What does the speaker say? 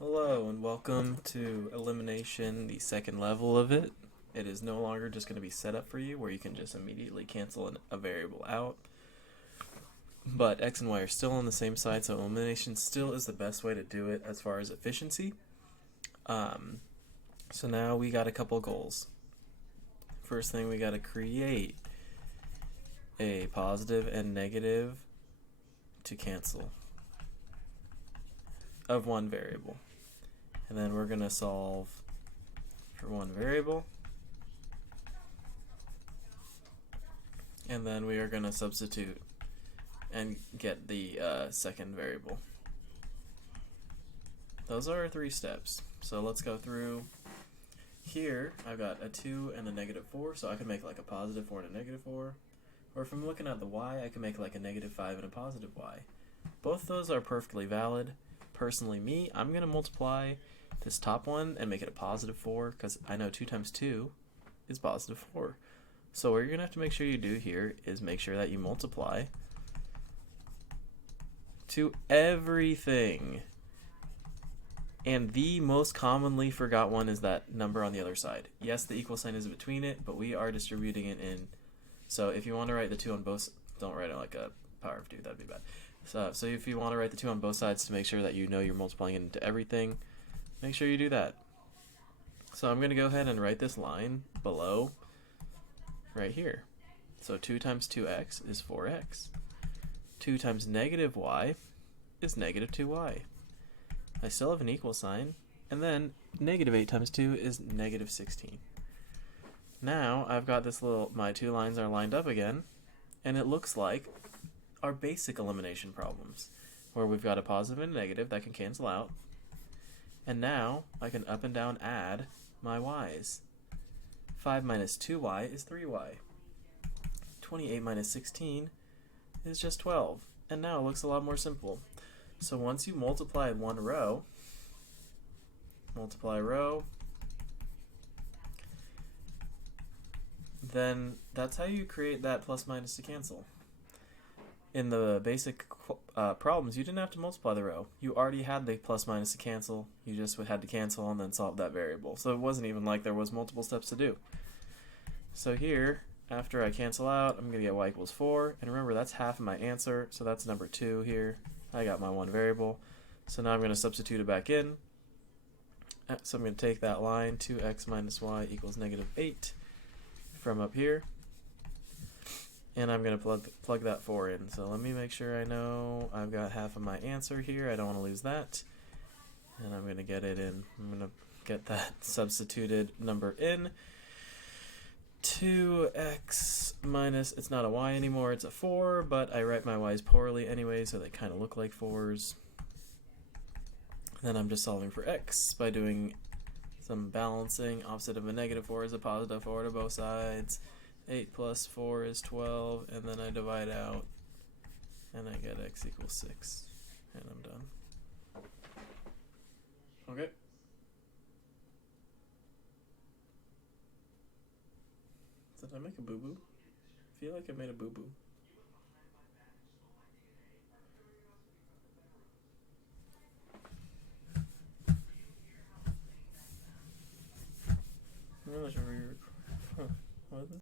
Hello and welcome to Elimination, the second level of it. It is no longer just going to be set up for you where you can just immediately cancel a variable out. But X and Y are still on the same side, so elimination still is the best way to do it as far as efficiency. So now we got a couple goals. First thing, we got to create a positive and negative to cancel of one variable. And then we're going to solve for one variable. And then we are going to substitute and get the second variable. Those are our three steps. So let's go through. Here, I've got a 2 and a -4, so I can make like a +4 and a -4. Or if I'm looking at the y, I can make like a -5 and a +y. Both those are perfectly valid. Personally, I'm going to multiply this top one and make it a +4 because I know 2 times 2 is +4. So what you're going to have to make sure you do here is make sure that you multiply to everything. And the most commonly forgot one is that number on the other side. Yes, the equal sign is between it, but we are distributing it in. So if you want to write the 2 on both, don't write it like a power of 2, that'd be bad. So if you want to write the 2 on both sides to make sure that you know you're multiplying it into everything, make sure you do that. So I'm going to go ahead and write this line below right here. So 2 times 2x is 4x. 2 times -y is -2y. I still have an equal sign, and then -8 times 2 is -16. Now I've got this my two lines are lined up again, and it looks like our basic elimination problems, where we've got a positive and a negative that can cancel out, and now I can up and down add my y's. 5 minus 2y is 3y. 28 minus 16 is just 12, and now it looks a lot more simple. So once you multiply one row, then that's how you create that plus minus to cancel. In the basic problems, you didn't have to multiply the row. You already had the plus minus to cancel. You just had to cancel and then solve that variable. So it wasn't even like there was multiple steps to do. So here, after I cancel out, I'm going to get y equals 4. And remember, that's half of my answer, so that's number 2 here. I got my one variable. So now I'm going to substitute it back in. So I'm going to take that line, 2x minus y equals -8 from up here. And I'm going to plug that 4 in. So let me make sure I know I've got half of my answer here. I don't want to lose that. And I'm going to get it in. I'm going to get that substituted number in. 2x minus, it's not a y anymore, it's a 4, but I write my y's poorly anyway, so they kind of look like 4s. Then I'm just solving for x by doing some balancing. Opposite of a -4 is a +4 to both sides. 8 plus 4 is 12, and then I divide out, and I get x equals 6, and I'm done. Okay. Did I make a boo-boo? I feel like I made a boo-boo.